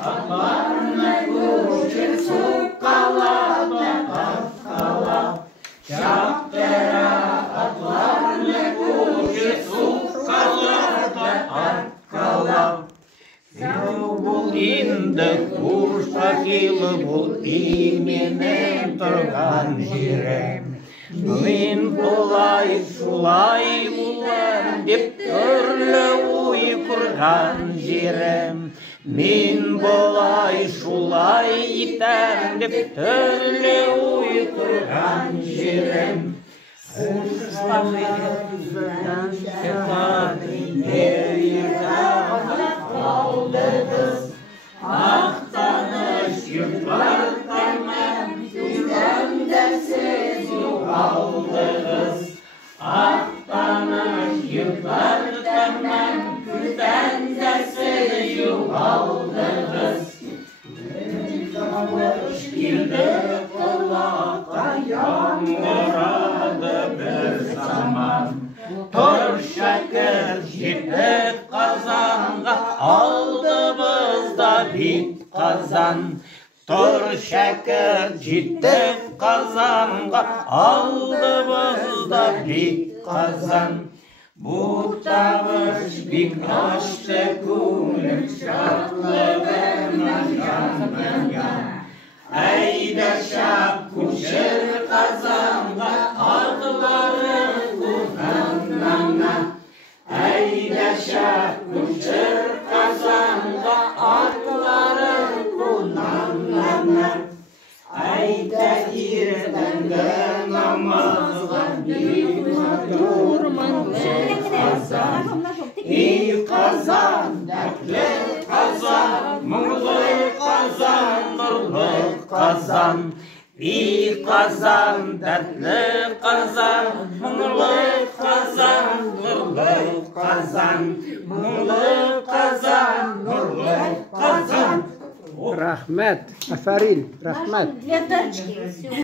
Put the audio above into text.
атларны күшер суккалата каккалап. Чаптыра атларны күшер суккалата каккалап. Бұл инді кушпакилы бұл именем тұрған жерем. Мен бұлай шулай болам деп түрлі ой құрған жерем. Мен бұлай шулай етем деп түрлі ой құрған жерем. Ақтаныш юртартамам, күздәмдә сез юғалдығыз. Ақтаныш юртартамам, күздәмдә сез юғалдығыз. Килді құлаққа яңғырады бір заман. Тұр шәкір жетіп қазанға, алдымызда бит қазан. Тұр шәкір жетіп қазанға, алдымызда бит қазан. Бұқтағыш бик ашты көңілім, шатлығымнан жанмаған. Әйді шап көшір қазанға, ағылары құнаннан. Әйді шап көшір қазанға, ағылары құнаннан. Әйді ердіңгі намазға, бек матурмын қазан. Ей қазан, дәртлі қазан, мұңлы қазан, нұрлы қазан. Ей қазан, дәртлі қазан, мұңлы қазан, нұрлы қазан. Мұңлы қазан, нұрлы қазан. Рахмет, афарин, рахмет.